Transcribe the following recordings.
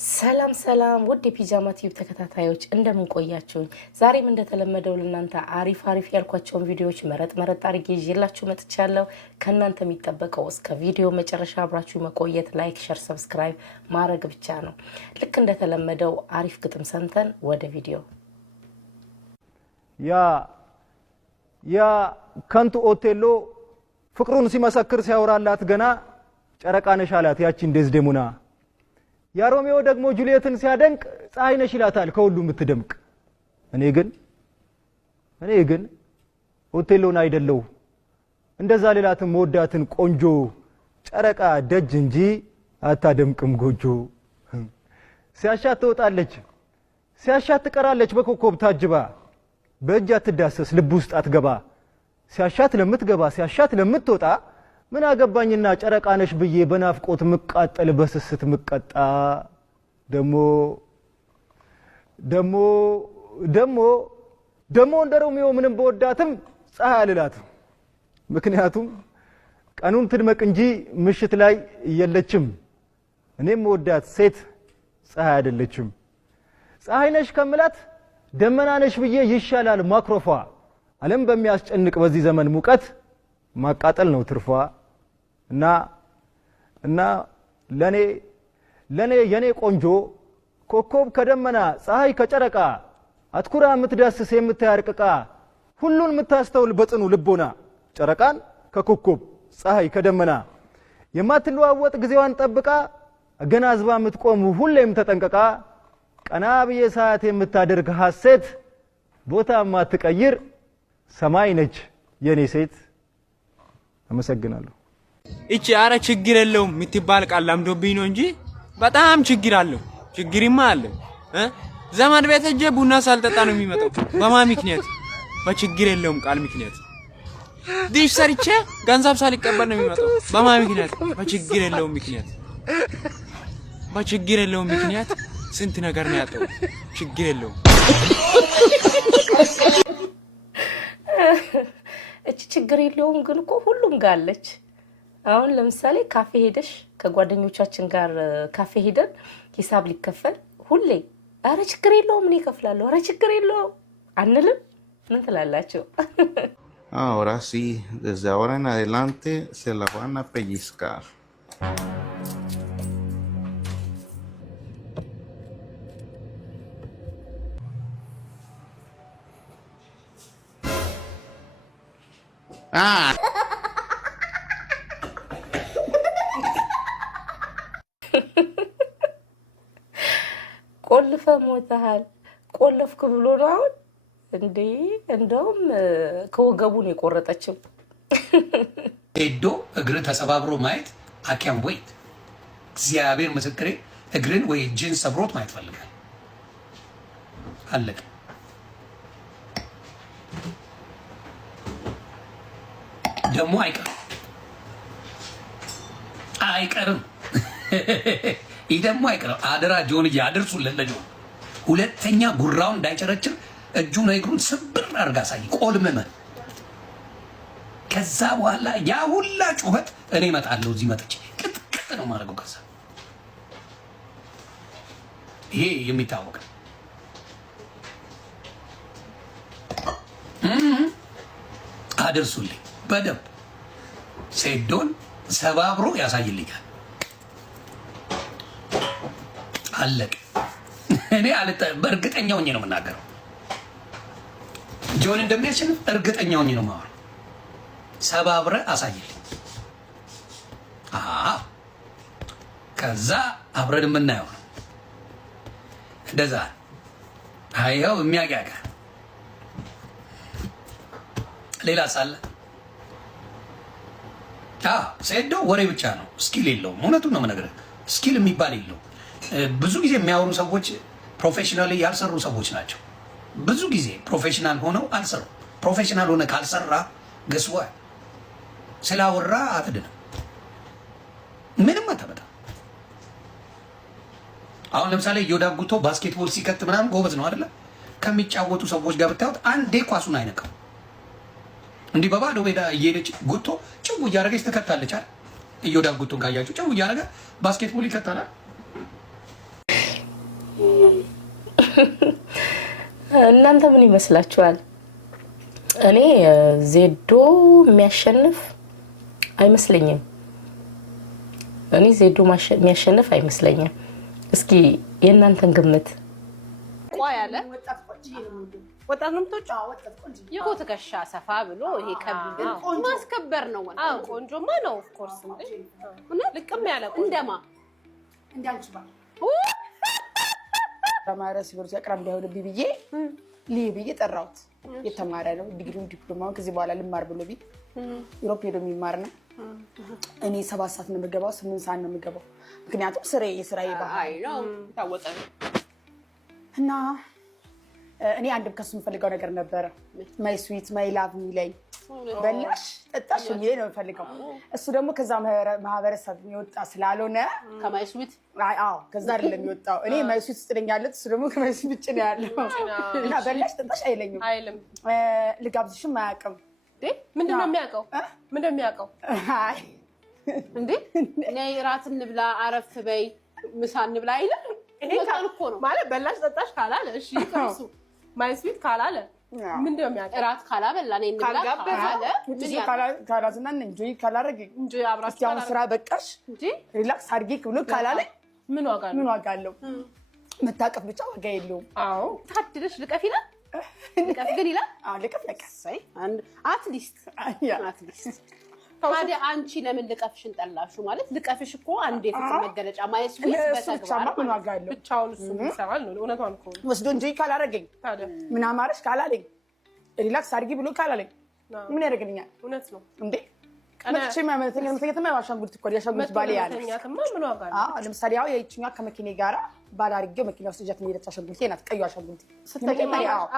ሰላም ሰላም ውድ የፒጃማ ቲዩብ ተከታታዮች እንደምን ቆያችሁኝ? ዛሬም እንደተለመደው ለእናንተ አሪፍ ያልኳቸውን ቪዲዮዎች መረጥ አድርጌ ይዤላችሁ መጥቻለሁ። ከእናንተ የሚጠበቀው እስከ ቪዲዮ መጨረሻ አብራችሁ መቆየት፣ ላይክ፣ ሸር፣ ሰብስክራይብ ማድረግ ብቻ ነው። ልክ እንደተለመደው አሪፍ ግጥም ሰምተን ወደ ቪዲዮ። ያ ከንቱ ኦቴሎ ፍቅሩን ሲመሰክር ሲያወራላት ገና ጨረቃ ነሽ አላት ያቺን ዴዝዴሞና። ያ ሮሚዮ ደግሞ ጁሊየትን ሲያደንቅ ፀሐይ ነሽ ይላታል ከሁሉ የምትደምቅ። እኔ ግን ኦቴሎን አይደለው እንደዛ ሌላትን መወዳትን ቆንጆ ጨረቃ ደጅ እንጂ አታደምቅም ጎጆ። ሲያሻት ትወጣለች ሲያሻት ትቀራለች በኮከብ ታጅባ፣ በእጅ አትዳሰስ ልብ ውስጥ አትገባ። ሲያሻት ለምትገባ ሲያሻት ለምትወጣ ምን አገባኝና ጨረቃ ነሽ ብዬ በናፍቆት ምቃጠል በስስት ምቀጣ። ደሞ እንደ ሮሚዮ ምንም በወዳትም ፀሐይ አልላትም። ምክንያቱም ቀኑን ትድመቅ እንጂ ምሽት ላይ የለችም። እኔም ወዳት ሴት ፀሐይ አይደለችም። ፀሐይ ነሽ ከምላት ደመና ነሽ ብዬ ይሻላል ማክሮፏ። ዓለም በሚያስጨንቅ በዚህ ዘመን ሙቀት ማቃጠል ነው ትርፏ። እና ለኔ የኔ ቆንጆ ኮከብ ከደመና ፀሐይ ከጨረቃ አትኩራ የምትዳስስ የምታርቅቃ ሁሉን የምታስተውል በጽኑ ልቦና ጨረቃን ከኮከብ ፀሐይ ከደመና የማትለዋወጥ ጊዜዋን ጠብቃ አገናዝባ የምትቆም ሁሌም ተጠንቀቃ ቀና ብዬ ሰዓት የምታደርግ ሐሴት ቦታ ማትቀይር ሰማይ ነች የኔ ሴት። አመሰግናለሁ። እቺ አረ ችግር የለውም የምትባል ቃል ለምዶብኝ ነው እንጂ በጣም ችግር አለው። ችግርማ አለ። ዘመድ ቤት ሄጄ ቡና ሳልጠጣ ነው የሚመጣው። በማን ምክንያት? በችግር የለውም ቃል ምክንያት። ዲሽ ሰርቼ ገንዘብ ሳልቀበል ነው የሚመጣው። በማን ምክንያት? በችግር የለውም ምክንያት። በችግር የለውም ምክንያት ስንት ነገር ነው ያጣው። ችግር የለውም። እቺ ችግር የለውም ግን እኮ ሁሉም ጋር አለች። አሁን ለምሳሌ ካፌ ሄደሽ ከጓደኞቻችን ጋር ካፌ ሄደን ሂሳብ ሊከፈል ሁሌ አረ ችግር የለውም እኔ እከፍላለሁ፣ አረ ችግር የለውም አንልም? ምን ትላላችሁ? Ahora sí, desde ahora en adelante se la van a pellizcar. Ah! ቆልፈ ሞተሃል ቆለፍክ ብሎ ነው አሁን እንዴ? እንደውም ከወገቡን የቆረጠችው ሄዶ እግር ተሰባብሮ ማየት አኪያም ወይት እግዚአብሔር ምስክሬ እግርን ወይ እጅን ሰብሮት ማየት ፈልጋል። አለቀ። ደግሞ አይቀርም ይህ ደግሞ አይቀርም። አደራ ጆን ያድርሱለት ለጆን ሁለተኛ ጉራውን እንዳይጨረጭር እጁን እግሩን ስብር አድርጋ ሳይ ቆልመመ። ከዛ በኋላ ያ ሁላ ጩኸት እኔ እመጣለሁ እዚህ መጥቼ ቅጥቅጥ ነው ማድረገው። ከዛ ይሄ የሚታወቅ አድርሱልኝ በደንብ ሴዶን ሰባብሮ ያሳይልኛል። አለቀ። እኔ በእርግጠኛ ሆኜ ነው የምናገረው። ጆን እንደሚያሸንፍ እርግጠኛ ሆኜ ነው የማወራው። ሰባብረ አሳይልኝ። ከዛ አብረን የምናየው ነው። እንደዛ አይው የሚያጋጋ ሌላ ሳለ ሴዶ ወሬ ብቻ ነው፣ ስኪል የለውም። እውነቱን ነው የምነግርህ፣ ስኪል የሚባል የለውም። ብዙ ጊዜ የሚያወሩ ሰዎች ፕሮፌሽናሊ ያልሰሩ ሰዎች ናቸው። ብዙ ጊዜ ፕሮፌሽናል ሆነው አልሰሩ። ፕሮፌሽናል ሆነ ካልሰራ ገስዋ ስላወራ አትድንም፣ ምንም አታመጣም። አሁን ለምሳሌ ዮዳብ ጉቶ ባስኬትቦል ሲከት ምናምን ጎበዝ ነው አይደለ? ከሚጫወቱ ሰዎች ጋር ብታዩት አንዴ ኳሱን አይነካም። እንዲህ በባዶ ሜዳ እየሄደች ጉቶ ጭው እያደረገች ትከታለች አይደል? ዮዳብ ጉቶን ካያችሁ ጭው እያደረገ ባስኬትቦል ይከታላል። እናንተ ምን ይመስላችኋል? እኔ ዜዶ የሚያሸንፍ አይመስለኝም። የሚያሸንፍ አይመስለኝም። እስኪ የእናንተን ግምት ቋ ያለ ወጣት ነው ምቶች ይቆ ተከሻ ሰፋ ብሎ ይሄ ከብድ ማስከበር ነው። ቆንጆማ ነው ኦፍ ኮርስ እንዴ ልቅም ያለ እንደማ እንዳልችባ ተማረ ሲወርስ ያቀራም እንዳይሆን ቢብዬ ሊብዬ ጠራውት። የተማረ ነው ዲግሪው ዲፕሎማው ከዚህ በኋላ ልማር ብሎ ቢ ዩሮፕ ሄዶ የሚማር ነው። እኔ 7 ሰዓት ነው የምገባው 8 ሰዓት ነው የምገባው። ምክንያቱም ስራዬ ባህል ነው ታወቀ እና እኔ አንድም ከሱ የምፈልገው ነገር ነበር። ማይ ስዊት ማይ ላቭ ሚለኝ በላሽ ጠጣሽ የሚለኝ ነው የምፈልገው። እሱ ደግሞ ከዛ ማህበረሰብ የወጣ ስላልሆነ ከማይ ስዊት ከዛ አይደለም የወጣው። እኔ ማይ ስዊት ውስጥ ነኝ ያለሁት፣ እሱ ደግሞ ከማይ ስዊት ውጭ ነው ያለው እና በላሽ ጠጣሽ አይለኝም። ልጋብዝሽም አያውቅም። ምንድነው የሚያውቀው? ምንድነው የሚያውቀው? አይ እንዴ ነይ እራት እንብላ አረፍ በይ ምሳ እንብላ አይልም። ይሄ እኮ ነው ማለት በላሽ ጠጣሽ ካላለ እሺ ከሱ ማይ ስዊት ካላለ ምንድነው የሚያውቀው? እራት ካላበላ ነይ እንብላ ካላለ ካላዝና እንጆይ ካላረግ እንጆይ አብራችሁ ያው ስራ በቃሽ እንጂ ሪላክስ አድርጊ ብሎ ካላለ ምን ዋጋ አለው? መታቀፍ ብቻ ዋጋ የለውም። አዎ ታድለሽ ልቀፍ ይላል። ልቀፍ ግን ይላል። ልቀፍ ለቀሳይ አትሊስት ታዲያ አንቺ ለምን ልቀፍሽን ጠላሽው? ማለት ልቀፍሽ እኮ አንድ የፍቅር መገለጫ ማየት በተግባር ምን ዋጋ አለው? ብቻውን እሱ ይሰራል ነው እውነቷን እኮ ወስዶ እንጂ ካላረገኝ ታዲያ ምን አማረሽ ካላለኝ ሪላክስ አድርጊ ብሎ ካላለኝ ምን ያደርግልኛል? እውነት ነው እንዴ መጥቼ ማመተኛ ማሻንጉልት እኮ ያሻንጉልት ባሌ ያለ ምን ዋጋ አለው? ለምሳሌ ያው የእቺኛ ከመኪኔ ጋራ ባላርገው መኪና ውስጥ ጀት ነው አሻንጉልት ናት። ቀዩ አሻንጉልት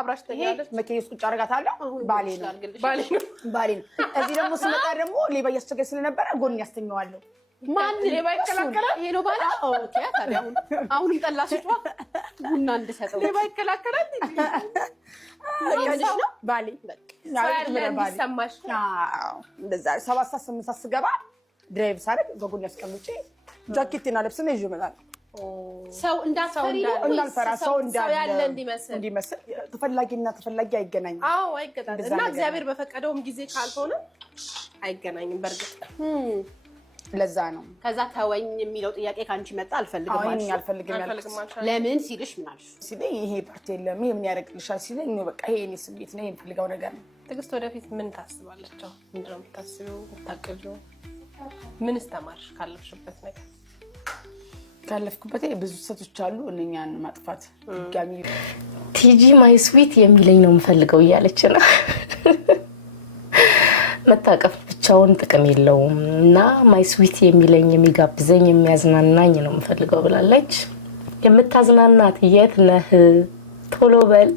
አብራሽ ተኛለች። መኪና ውስጥ ቁጭ አደርጋታለሁ። ባሌ ነው። እዚህ ደግሞ ስመጣ ደግሞ ሌባ እያስቸገረኝ ስለነበረ ጎን ያስተኛዋለሁ። ማን ሌባ ይከላከላል? ይሄ ነው ባለ። ኦኬ ታዲያ አሁንም ጠላሽቷ ቡና እንድሰጠው ሌባ ይከላከላል። ነው ባሌ ሰማሽ? እንደዛ 7 ሰዓት 8 ሰዓት ስገባ ድራይቭ ሳደርግ በጎን ያስቀምጬ ጃኬቴና ልብስና ይዤ እመጣለሁ። ሰው እንዳልፈራ ሰው ያለ እንዲመስል ተፈላጊና ተፈላጊ አይገናኝም። አዎ አይገናኝም። እና እግዚአብሔር በፈቀደውም ጊዜ ካልሆነ አይገናኝም። በርግጥ ለዛ ነው ከዛ ተወኝ የሚለው ጥያቄ ካንቺ መጣ። አልፈልግም ለምን ሲልሽ ምን አልሽ? ሲለኝ ይሄ ፓርቲ የለም ይሄ ምን ያደርግልሻል ሲለኝ ነው በቃ ይሄ እኔ ስሜት ነው የምፈልገው ነገር ነው። ትዕግስት ወደፊት ምን ታስባለች? ምንድነው የምታስቢው? የምታቅጂው? ምንስ ተማርሽ ካለፍሽበት ነገር? ካለፍኩበት ብዙ ሰቶች አሉ እነኛን ማጥፋት ድጋሚ ቲጂ ማይ ስዊት የሚለኝ ነው የምፈልገው እያለች ነው። መታቀፍ ብቻውን ጥቅም የለውም እና ማይ ስዊት የሚለኝ የሚጋብዘኝ የሚያዝናናኝ ነው የምፈልገው ብላለች። የምታዝናናት የት ነህ? ቶሎ በል።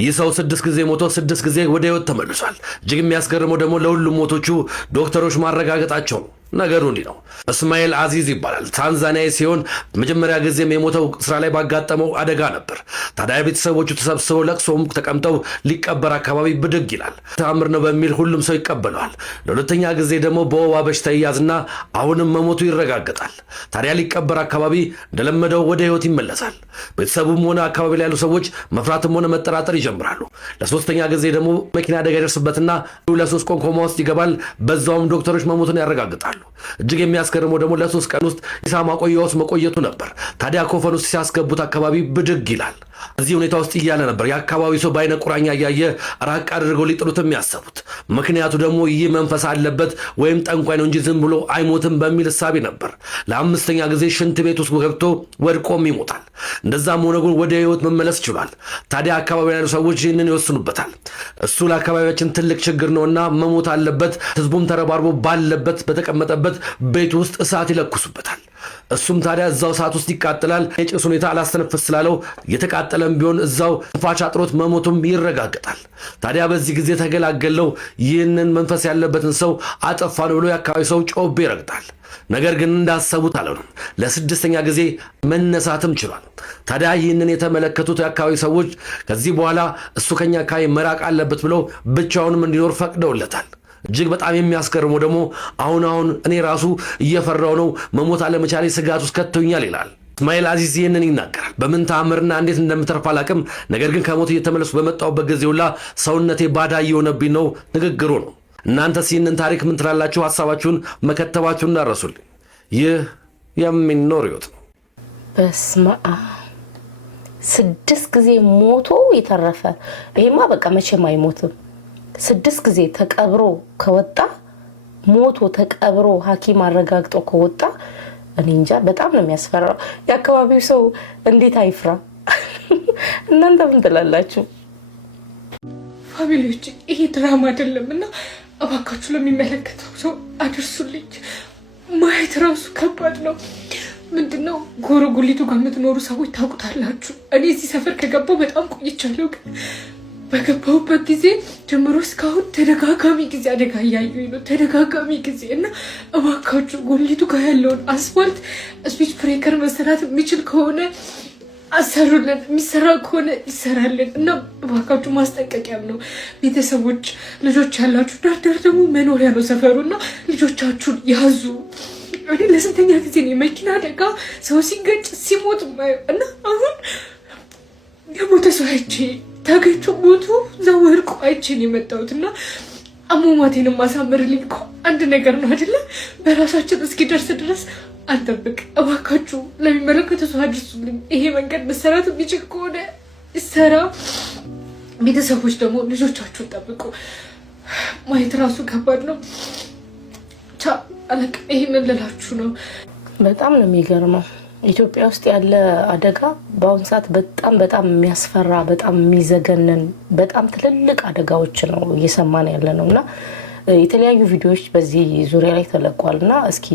ይህ ሰው 6 ጊዜ ሞቶ 6 ጊዜ ወደ ህይወት ተመልሷል። እጅግ የሚያስገርመው ደግሞ ለሁሉም ሞቶቹ ዶክተሮች ማረጋገጣቸው ነው። ነገሩ እንዲህ ነው። እስማኤል አዚዝ ይባላል። ታንዛኒያ ሲሆን መጀመሪያ ጊዜም የሞተው ስራ ላይ ባጋጠመው አደጋ ነበር። ታዲያ ቤተሰቦቹ ተሰብስበው ለቅሶም ተቀምጠው ሊቀበር አካባቢ ብድግ ይላል። ተአምር ነው በሚል ሁሉም ሰው ይቀበለዋል። ለሁለተኛ ጊዜ ደግሞ በወባ በሽታ ይያዝና አሁንም መሞቱ ይረጋገጣል። ታዲያ ሊቀበር አካባቢ እንደለመደው ወደ ህይወት ይመለሳል። ቤተሰቡም ሆነ አካባቢ ላይ ያሉ ሰዎች መፍራትም ሆነ መጠራጠር ይጀምራሉ። ለሶስተኛ ጊዜ ደግሞ መኪና አደጋ ይደርስበትና ለ3 ቀን ኮማ ውስጥ ይገባል። በዛውም ዶክተሮች መሞቱን ያረጋግጣሉ። እጅግ የሚያስገርመው ደግሞ ለ3 ቀን ውስጥ ኢሳ ማቆያ ውስጥ መቆየቱ ነበር። ታዲያ ኮፈን ውስጥ ሲያስገቡት አካባቢ ብድግ ይላል። እዚህ ሁኔታ ውስጥ እያለ ነበር የአካባቢው ሰው በአይነ ቁራኛ እያየ ራቅ አድርገው ሊጥሉት የሚያሰቡት። ምክንያቱ ደግሞ ይህ መንፈስ አለበት ወይም ጠንቋይ ነው እንጂ ዝም ብሎ አይሞትም በሚል እሳቤ ነበር። ለ5ኛ ጊዜ ሽንት ቤት ውስጥ ገብቶ ወድቆም ይሞታል። እንደዛም ሆነ ግን ወደ ህይወት መመለስ ችሏል። ታዲያ አካባቢ ያሉ ሰዎች ይህንን ይወስኑበታል። እሱ ለአካባቢያችን ትልቅ ችግር ነውና መሞት አለበት። ህዝቡም ተረባርቦ ባለበት በተቀመጠበት ቤት ውስጥ እሳት ይለኩሱበታል። እሱም ታዲያ እዛው እሳት ውስጥ ይቃጠላል። የጭስ ሁኔታ አላስተነፍስ ስላለው የተቃጠለም ቢሆን እዛው ትንፋሽ አጥሮት መሞቱም ይረጋገጣል። ታዲያ በዚህ ጊዜ ተገላገለው ይህንን መንፈስ ያለበትን ሰው አጠፋ ነው ብሎ የአካባቢ ሰው ጮቤ ይረግጣል። ነገር ግን እንዳሰቡት አልሆነም። ለ6ኛ ጊዜ መነሳትም ችሏል። ታዲያ ይህንን የተመለከቱት የአካባቢ ሰዎች ከዚህ በኋላ እሱ ከኛ አካባቢ መራቅ አለበት ብለው ብቻውንም እንዲኖር ፈቅደውለታል። እጅግ በጣም የሚያስገርመው ደግሞ አሁን እኔ ራሱ እየፈራው ነው፣ መሞት አለመቻሌ ስጋት ውስጥ ከተውኛል ይላል። እስማኤል አዚዝ ይህንን ይናገራል። በምን ተአምርና እንዴት እንደምተርፍ አላቅም፣ ነገር ግን ከሞት እየተመለሱ በመጣሁበት ጊዜ ሁላ ሰውነቴ ባዳ እየሆነብኝ ነው ንግግሩ ነው። እናንተስ ይህንን ታሪክ ምን ትላላችሁ? ሀሳባችሁን መከተባችሁን እንዳረሱልኝ። ይህ የሚኖር ሕይወት ነው። በስመ አብ 6 ጊዜ ሞቶ የተረፈ ይሄማ በቃ መቼም አይሞትም። 6 ጊዜ ተቀብሮ ከወጣ ሞቶ ተቀብሮ ሐኪም አረጋግጦ ከወጣ እኔ እንጃ በጣም ነው የሚያስፈራው። የአካባቢው ሰው እንዴት አይፍራ? እናንተ ምን ትላላችሁ? ፋሚሊዎች ይሄ ድራማ አይደለም እና እባካችሁ ለሚመለከተው ሰው አድርሱልኝ። ማየት ራሱ ከባድ ነው። ምንድነው ጎሮ ጉሊቱ ጋር የምትኖሩ ሰዎች ታውቁታላችሁ። እኔ እዚህ ሰፈር ከገባው በጣም ቆይቻለሁ፣ ግን በገባሁበት ጊዜ ጀምሮ እስካሁን ተደጋጋሚ ጊዜ አደጋ እያየሁኝ ነው። ተደጋጋሚ ጊዜ እና እባካችሁ ጉሊቱ ጋር ያለውን አስፋልት ስፒች ብሬከር መሰራት የሚችል ከሆነ አሰሩልን፣ የሚሰራ ከሆነ ይሰራልን እና እባካችሁ ማስጠንቀቂያም ነው። ቤተሰቦች ልጆች ያላችሁ ዳርዳር ደግሞ መኖሪያ ነው ሰፈሩ እና ልጆቻችሁን ያዙ። እኔ ለስንተኛ ጊዜ ነው የመኪና አደጋ ሰው ሲገጭ ሲሞት ማየው እና አሁን የሞተ ሰው አይቼ ታገቹ ሞቱ እዛው ወርቁ አይቼ ነው የመጣሁት እና አሟሟቴንም ማሳመርልኝ እኮ አንድ ነገር ነው አይደለ? በራሳችን እስኪደርስ ድረስ አልጠብቅ። እባካችሁ ለሚመለከተው ሰው አድርሱልኝ። ይሄ መንገድ መሰራት የሚችል ከሆነ ይሰራ። ቤተሰቦች ደግሞ ልጆቻችሁን ጠብቁ። ማየት ራሱ ከባድ ነው። አለቅ ይሄንን ልላችሁ ነው። በጣም ነው የሚገርመው። ኢትዮጵያ ውስጥ ያለ አደጋ በአሁን ሰዓት በጣም የሚያስፈራ በጣም የሚዘገንን በጣም ትልልቅ አደጋዎች ነው እየሰማን ያለ ነው እና የተለያዩ ቪዲዮዎች በዚህ ዙሪያ ላይ ተለቋል እና እስኪ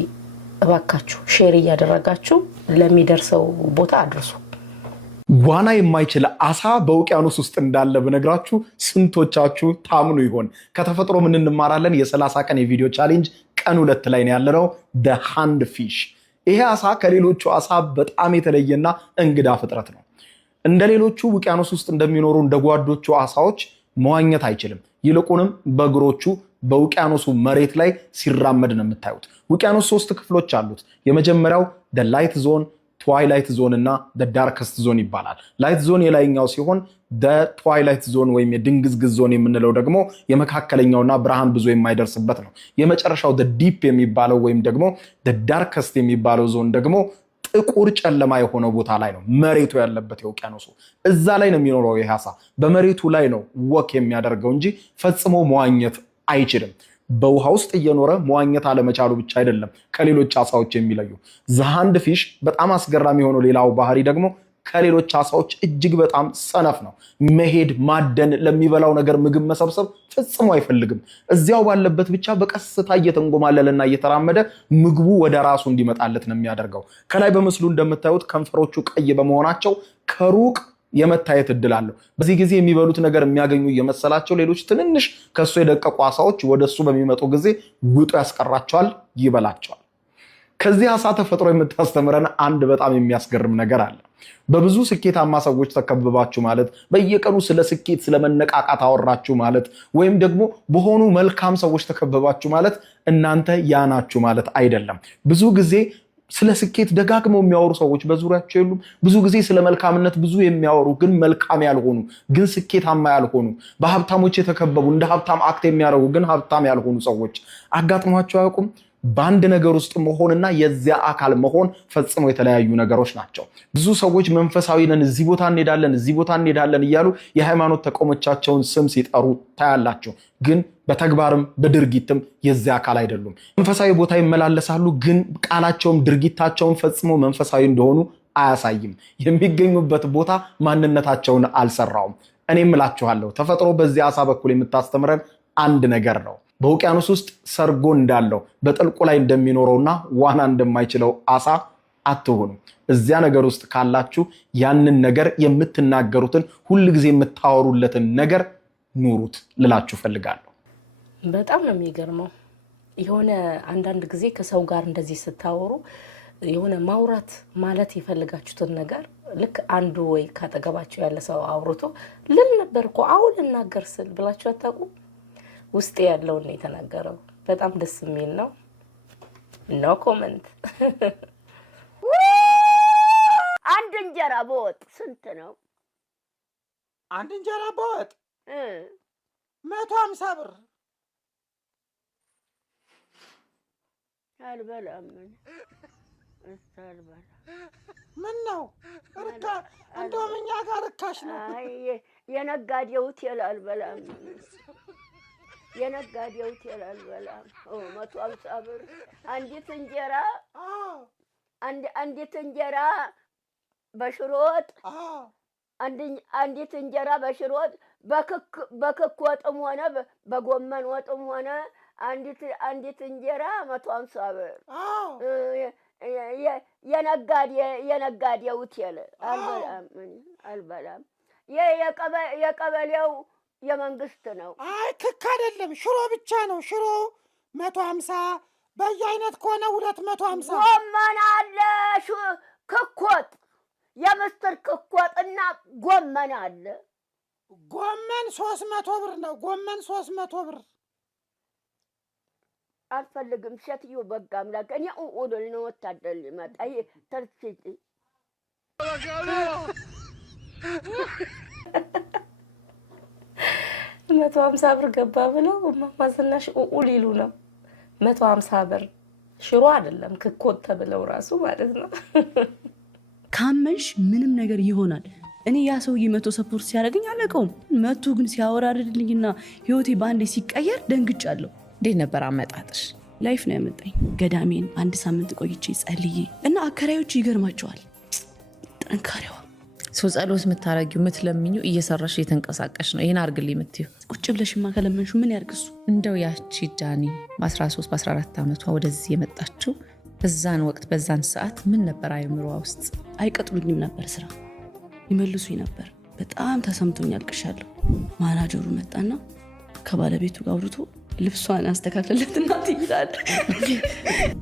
እባካችሁ ሼር እያደረጋችሁ ለሚደርሰው ቦታ አድርሱ። ዋና የማይችል አሳ በውቅያኖስ ውስጥ እንዳለ ብነግራችሁ ስንቶቻችሁ ታምኑ ይሆን? ከተፈጥሮ ምን እንማራለን? የ30 ቀን የቪዲዮ ቻሌንጅ ቀን 2 ላይ ነው ያለነው። the hand fish ይሄ አሳ ከሌሎቹ አሳ በጣም የተለየና እንግዳ ፍጥረት ነው። እንደ ሌሎቹ ውቅያኖስ ውስጥ እንደሚኖሩ እንደ ጓዶቹ አሳዎች መዋኘት አይችልም። ይልቁንም በእግሮቹ በውቅያኖሱ መሬት ላይ ሲራመድ ነው የምታዩት። ውቅያኖስ 3 ክፍሎች አሉት። የመጀመሪያው the light zone ትዋይላይት ዞን እና ዳርከስት ዞን ይባላል። ላይት ዞን የላይኛው ሲሆን ትዋይላይት ዞን ወይም የድንግዝግዝ ዞን የምንለው ደግሞ የመካከለኛውና ብርሃን ብዙ የማይደርስበት ነው። የመጨረሻው ዲፕ የሚባለው ወይም ደግሞ ዳርከስት የሚባለው ዞን ደግሞ ጥቁር ጨለማ የሆነው ቦታ ላይ ነው መሬቱ ያለበት የውቅያኖሱ። እዛ ላይ ነው የሚኖረው ይህ አሳ። በመሬቱ ላይ ነው ወክ የሚያደርገው እንጂ ፈጽሞ መዋኘት አይችልም። በውሃ ውስጥ እየኖረ መዋኘት አለመቻሉ ብቻ አይደለም ከሌሎች አሳዎች የሚለዩ። ዘሃንድ ፊሽ በጣም አስገራሚ የሆነው ሌላው ባህሪ ደግሞ ከሌሎች አሳዎች እጅግ በጣም ሰነፍ ነው። መሄድ፣ ማደን፣ ለሚበላው ነገር ምግብ መሰብሰብ ፈጽሞ አይፈልግም። እዚያው ባለበት ብቻ በቀስታ እየተንጎማለለና እየተራመደ ምግቡ ወደ ራሱ እንዲመጣለት ነው የሚያደርገው። ከላይ በምስሉ እንደምታዩት ከንፈሮቹ ቀይ በመሆናቸው ከሩቅ የመታየት እድል አለው። በዚህ ጊዜ የሚበሉት ነገር የሚያገኙ እየመሰላቸው ሌሎች ትንንሽ ከሱ የደቀቁ አሳዎች ወደሱ በሚመጡ ጊዜ ውጡ ያስቀራቸዋል፣ ይበላቸዋል። ከዚህ አሳ ተፈጥሮ የምታስተምረን አንድ በጣም የሚያስገርም ነገር አለ። በብዙ ስኬታማ ሰዎች ተከብባችሁ ማለት፣ በየቀኑ ስለ ስኬት ስለ መነቃቃት አወራችሁ ማለት፣ ወይም ደግሞ በሆኑ መልካም ሰዎች ተከብባችሁ ማለት እናንተ ያናችሁ ማለት አይደለም። ብዙ ጊዜ ስለ ስኬት ደጋግመው የሚያወሩ ሰዎች በዙሪያቸው የሉም? ብዙ ጊዜ ስለ መልካምነት ብዙ የሚያወሩ ግን መልካም ያልሆኑ ግን ስኬታማ ያልሆኑ፣ በሀብታሞች የተከበቡ እንደ ሀብታም አክት የሚያደርጉ ግን ሀብታም ያልሆኑ ሰዎች አጋጥሟቸው አያውቁም? በአንድ ነገር ውስጥ መሆንና የዚያ አካል መሆን ፈጽሞ የተለያዩ ነገሮች ናቸው። ብዙ ሰዎች መንፈሳዊ ነን፣ እዚህ ቦታ እንሄዳለን፣ እዚህ ቦታ እንሄዳለን እያሉ የሃይማኖት ተቋሞቻቸውን ስም ሲጠሩ ታያላቸው። ግን በተግባርም በድርጊትም የዚያ አካል አይደሉም። መንፈሳዊ ቦታ ይመላለሳሉ፣ ግን ቃላቸውም ድርጊታቸውን ፈጽሞ መንፈሳዊ እንደሆኑ አያሳይም። የሚገኙበት ቦታ ማንነታቸውን አልሰራውም። እኔም እላችኋለሁ ተፈጥሮ በዚህ አሳ በኩል የምታስተምረን አንድ ነገር ነው። በውቅያኖስ ውስጥ ሰርጎ እንዳለው በጥልቁ ላይ እንደሚኖረውና ዋና እንደማይችለው አሳ አትሆኑ። እዚያ ነገር ውስጥ ካላችሁ ያንን ነገር የምትናገሩትን ሁልጊዜ የምታወሩለትን ነገር ኑሩት ልላችሁ ፈልጋለሁ። በጣም ነው የሚገርመው። የሆነ አንዳንድ ጊዜ ከሰው ጋር እንደዚህ ስታወሩ የሆነ ማውራት ማለት የፈልጋችሁትን ነገር ልክ አንዱ ወይ ካጠገባችሁ ያለ ሰው አውርቶ ልን ነበር እኮ አሁን ልናገር ስል ብላችሁ አታውቁ? ውስጥ ያለውን የተናገረው በጣም ደስ የሚል ነው። ኖ ኮመንት። እንጀራ በወጥ ስንት ነው? አንድ እንጀራ በወጥ 150 ብር። አልበላም ምን ነው እንደውም እኛ ጋር ርካሽ ነው። አይ የነጋዴው ሆቴል አልበላም። የነጋዴው ሆቴል አልበላም። 150 ብር አንዲት እንጀራ። አንዲት እንጀራ በሽሮ ወጥ። አንዲት እንጀራ በሽሮ ወጥ በክክ ወጥም ሆነ በጎመን ወጥም ሆነ አንዲት እንጀራ 150 ብር። የነጋዴ ሆቴል አልበላም። የቀበሌው የመንግስት ነው። አይ ክክ አይደለም፣ ሽሮ ብቻ ነው። ሽሮ 150፣ በየአይነት ከሆነ 250። ጎመን አለ፣ ክክ ወጥ፣ የምስር ክክ ወጥና ጎመን አለ። ጎመን 300 ብር ነው። ጎመን 300 ብር። አልፈልግም ሴትዮ፣ በጋ አምላክ። እኔ ኡኡል ነው ወታደር ሊመጣ ተርሲቲ 150 ብር ገባ ብለው እማማ ዝናሽ ኡኡል ይሉ ነው። 150 ብር ሽሮ አይደለም ክኮት ተብለው ራሱ ማለት ነው። ካመንሽ ምንም ነገር ይሆናል። እኔ ያ ሰውዬ መቶ ሰፖርት ሲያደርገኝ አለቀውም። መቶ ግን ሲያወራርድልኝና ህይወቴ በአንዴ ሲቀየር ደንግጫለሁ። እንዴት ነበር አመጣጥሽ? ላይፍ ነው ያመጣኝ። ገዳሜን 1 ሳምንት ቆይቼ ጸልዬ እና አከራዮች ይገርማቸዋል ጥንካሬዋ። ሰው ጸሎት የምታረጊው የምትለምኙ እየሰራሽ እየተንቀሳቀሽ ነው። ይሄን አርግልኝ የምትይው ቁጭ ብለሽማ ከለመንሹ ምን ያርግሱ? እንደው ያቺ ጃኒ በ13 በ14 ዓመቷ ወደዚህ የመጣችው በዛን ወቅት በዛን ሰዓት ምን ነበር አይምሮዋ ውስጥ? አይቀጥሉኝም ነበር፣ ስራ ይመልሱኝ ነበር። በጣም ተሰምቶኝ አልቅሻለሁ። ማናጀሩ መጣና ከባለቤቱ ጋር አውርቶ ልብሷን አስተካክለለትና ትይዛል።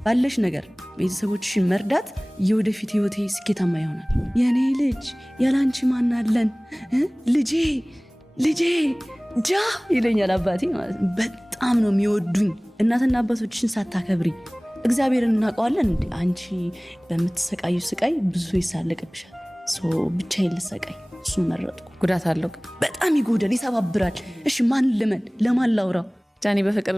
ባለሽ ነገር ቤተሰቦችሽን መርዳት የወደፊት ህይወቴ ስኬታማ ይሆናል። የኔ ልጅ ያላንቺ ማናለን ልጄ ጃ ይለኛል አባቴ ማለት ነው። በጣም ነው የሚወዱኝ። እናትና አባቶችሽን ሳታከብሪ እግዚአብሔርን እናውቀዋለን እንዴ? አንቺ በምትሰቃዩ ስቃይ ብዙ ይሳለቅብሻል። ብቻዬን ልሰቃይ እሱን መረጥኩ። ጉዳት አለው፣ በጣም ይጎዳል፣ ይሰባብራል። እሺ ማን ልመን? ለማን ላውራው? ጃኒ በፍቅር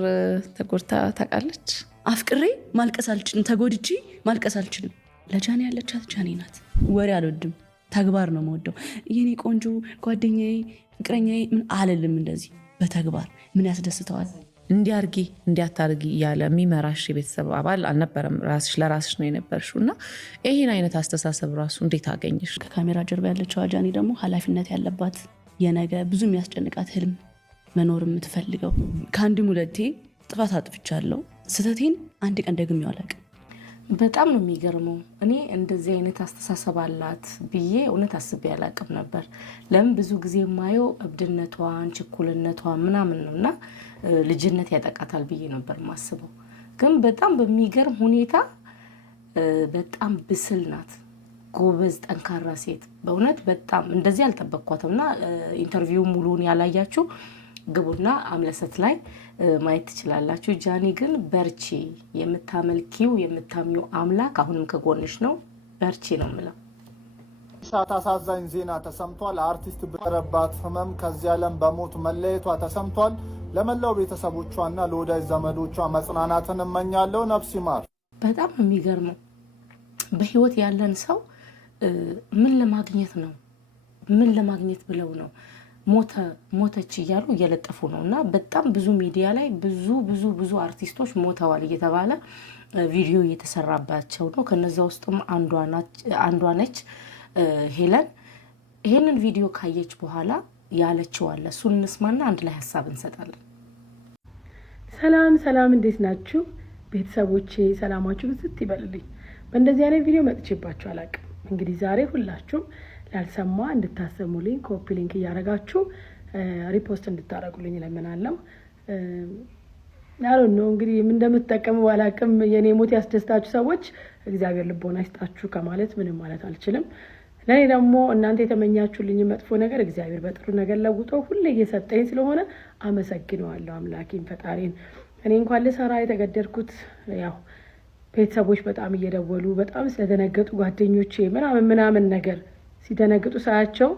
ተጎድታ ታውቃለች? አፍቅሬ ማልቀስ አልችልም፣ ተጎድቼ ማልቀስ አልችልም። ለጃኒ ያለቻት ጃኒ ናት። ወሬ አልወድም፣ ተግባር ነው የምወደው። የኔ ቆንጆ ጓደኛዬ፣ ፍቅረኛዬ ምን አልልም። እንደዚህ በተግባር ምን ያስደስተዋል? እንዲያርጊ እንዲያታርጊ እያለ የሚመራሽ የቤተሰብ አባል አልነበረም። ራስሽ ለራስሽ ነው የነበርሽው። እና ይህን አይነት አስተሳሰብ ራሱ እንዴት አገኘሽ? ከካሜራ ጀርባ ያለችው ጃኒ ደግሞ ኃላፊነት ያለባት የነገ ብዙ የሚያስጨንቃት ህልም መኖር የምትፈልገው። ከአንድም ሁለቴ ጥፋት አጥፍቻለሁ። ስህተቴን አንድ ቀን ደግሜው አላውቅም። በጣም ነው የሚገርመው። እኔ እንደዚህ አይነት አስተሳሰብ አላት ብዬ እውነት አስቤ አላውቅም ነበር። ለምን ብዙ ጊዜ የማየው እብድነቷን፣ ችኩልነቷን ምናምን ነው እና ልጅነት ያጠቃታል ብዬ ነበር ማስበው። ግን በጣም በሚገርም ሁኔታ በጣም ብስል ናት፣ ጎበዝ፣ ጠንካራ ሴት። በእውነት በጣም እንደዚህ አልጠበቅኳትም። እና ኢንተርቪው ሙሉን ያላያችሁ ግቡና አምለሰት ላይ ማየት ትችላላችሁ። ጃኒ ግን በርቺ፣ የምታመልኪው የምታምኚው አምላክ አሁንም ከጎንሽ ነው። በርቺ ነው የምለው። ሻት አሳዛኝ ዜና ተሰምቷል። አርቲስት በረባት ህመም ከዚህ ዓለም በሞት መለየቷ ተሰምቷል። ለመላው ቤተሰቦቿና ለወዳጅ ዘመዶቿ መጽናናትን እመኛለሁ። ነፍስ ይማር። በጣም ነው የሚገርመው። በህይወት ያለን ሰው ምን ለማግኘት ነው ምን ለማግኘት ብለው ነው ሞተች እያሉ እየለጠፉ ነው። እና በጣም ብዙ ሚዲያ ላይ ብዙ አርቲስቶች ሞተዋል እየተባለ ቪዲዮ እየተሰራባቸው ነው። ከነዛ ውስጥም አንዷ ነች ሄለን። ይሄንን ቪዲዮ ካየች በኋላ ያለችው አለ። እሱን እንስማና አንድ ላይ ሀሳብ እንሰጣለን። ሰላም፣ እንዴት ናችሁ ቤተሰቦቼ? ሰላማችሁ ብዝት ይበልልኝ። በእንደዚህ አይነት ቪዲዮ መጥቼባችሁ አላውቅም። እንግዲህ ዛሬ ሁላችሁም ላልሰማ እንድታሰሙልኝ ኮፒ ሊንክ እያደረጋችሁ ሪፖስት እንድታደርጉልኝ እለምናለሁ። ያለው ነው እንግዲህ ምን እንደምትጠቀሙ ባላቅም የኔ ሞት ያስደስታችሁ ሰዎች እግዚአብሔር ልቦና ይስጣችሁ ከማለት ምንም ማለት አልችልም። ለኔ ደግሞ እናንተ የተመኛችሁልኝ መጥፎ ነገር እግዚአብሔር በጥሩ ነገር ለውጦ ሁሌ እየሰጠኝ ስለሆነ አመሰግነዋለሁ አምላኬን ፈጣሪን። እኔ እንኳን ልሰራ የተገደድኩት ያው ቤተሰቦች በጣም እየደወሉ በጣም ስለደነገጡ ጓደኞቼ ምናምን ነገር ሲደነግጡ ሳያቸው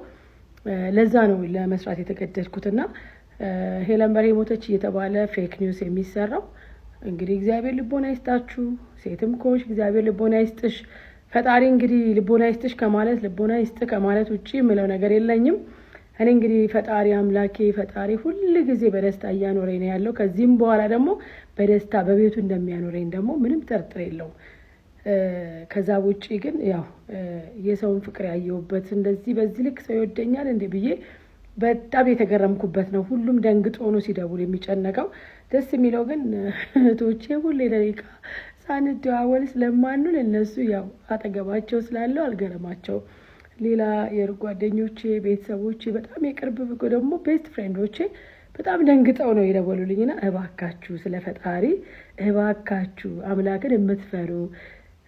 ለዛ ነው ለመስራት የተገደድኩትና ሄለን በርሄ ሞተች እየተባለ ፌክ ኒውስ የሚሰራው እንግዲህ እግዚአብሔር ልቦና ይስጣችሁ። ሴትም ኮሽ እግዚአብሔር ልቦና ይስጥሽ። ፈጣሪ እንግዲህ ልቦና ይስጥሽ ከማለት ልቦና ይስጥ ከማለት ውጪ ምለው ነገር የለኝም። እኔ እንግዲህ ፈጣሪ አምላኬ ፈጣሪ ሁሉ ጊዜ በደስታ እያኖረኝ ነው ያለው። ከዚህም በኋላ ደግሞ በደስታ በቤቱ እንደሚያኖረኝ ደግሞ ምንም ጥርጥር የለውም። ከዛ ውጪ ግን ያው የሰውን ፍቅር ያየሁበት እንደዚህ በዚህ ልክ ሰው ይወደኛል እንዴ ብዬ በጣም የተገረምኩበት ነው። ሁሉም ደንግጦ ነው ሲደውል የሚጨነቀው። ደስ የሚለው ግን እህቶቼ ሁሌ ደቂቃ ሳንደዋወል ስለማንል እነሱ ያው አጠገባቸው ስላለው አልገረማቸው። ሌላ የሩቅ ጓደኞቼ፣ ቤተሰቦቼ፣ በጣም የቅርብ ደግሞ ቤስት ፍሬንዶቼ በጣም ደንግጠው ነው የደወሉልኝና እባካችሁ ስለ ፈጣሪ እባካችሁ አምላክን የምትፈሩ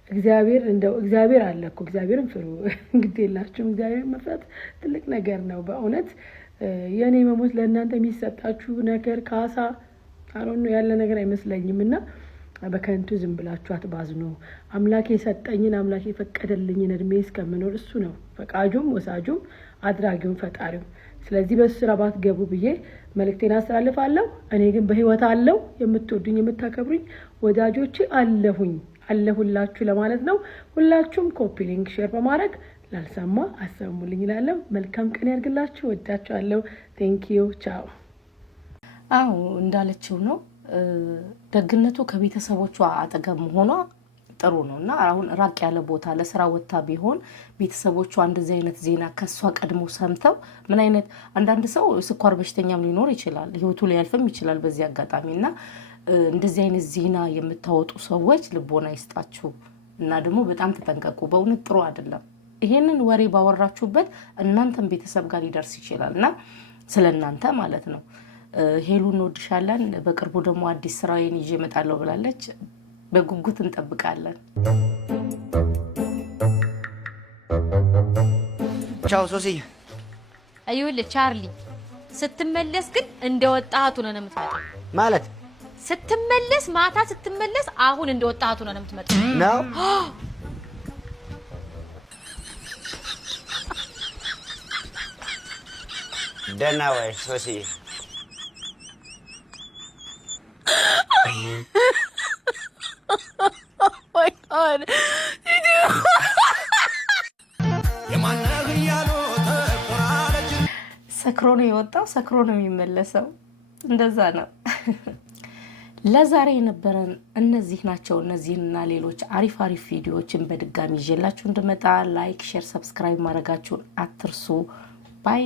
እግዚአብሔር እንደው እግዚአብሔር አለ እኮ እግዚአብሔርን ፍሩ። እንግዲህ የላችሁም እግዚአብሔር መፍራት ትልቅ ነገር ነው በእውነት። የኔ መሞት ለእናንተ የሚሰጣችሁ ነገር ካሳ አሮን ያለ ነገር አይመስለኝም እና በከንቱ ዝም ብላችሁ አትባዝኑ። አምላክ የሰጠኝን አምላክ የፈቀደልኝን እድሜ እስከምኖር እሱ ነው ፈቃጁም ወሳጁም አድራጊውም ፈጣሪው። ስለዚህ በሱ ስራ ባትገቡ ብዬ መልእክቴን አስተላልፋለሁ። እኔ ግን በህይወት አለው የምትወዱኝ የምታከብሩኝ ወዳጆቼ አለሁላችሁ ለማለት ነው። ሁላችሁም ኮፒ ሊንክ ሼር በማድረግ ላልሰማ አሰሙልኝ እላለሁ። መልካም ቀን ያድርግላችሁ። ወዳችኋለሁ። ቴንክ ዩ ቻው። አዎ እንዳለችው ነው። ደግነቱ ከቤተሰቦቿ አጠገብ መሆኗ ጥሩ ነው እና አሁን ራቅ ያለ ቦታ ለስራ ወጣ ቢሆን ቤተሰቦቿ እንደዚህ አይነት ዜና ከሷ ቀድሞ ሰምተው ምን አይነት አንዳንድ ሰው ስኳር በሽተኛም ሊኖር ይችላል፣ ህይወቱ ሊያልፍም ይችላል በዚህ አጋጣሚና እንደዚህ አይነት ዜና የምታወጡ ሰዎች ልቦና ይስጣችሁ እና ደግሞ በጣም ተጠንቀቁ። በእውነት ጥሩ አይደለም። ይሄንን ወሬ ባወራችሁበት እናንተም ቤተሰብ ጋር ሊደርስ ይችላልና ስለናንተ ማለት ነው። ሄሉ እንወድሻለን። በቅርቡ ደግሞ አዲስ ስራዬን ይዤ እመጣለሁ ብላለች። በጉጉት እንጠብቃለን። ቻው ሶሲ። አይውል ቻርሊ ስትመለስ ግን እንደወጣቱ ነው የምትመጣው ማለት ስትመለስ ማታ ስትመለስ አሁን እንደወጣቱ ነው የምትመጣው ነው። ደህና ወይ ሶሲ? my god. ሰክሮ ነው የወጣው፣ ሰክሮ ነው የሚመለሰው። እንደዛ ነው። ለዛሬ የነበረን እነዚህ ናቸው። እነዚህና ሌሎች አሪፍ ቪዲዮዎችን በድጋሚ ይዤላችሁ እንድመጣ ላይክ፣ ሼር፣ ሰብስክራይብ ማድረጋችሁን አትርሱ። ባይ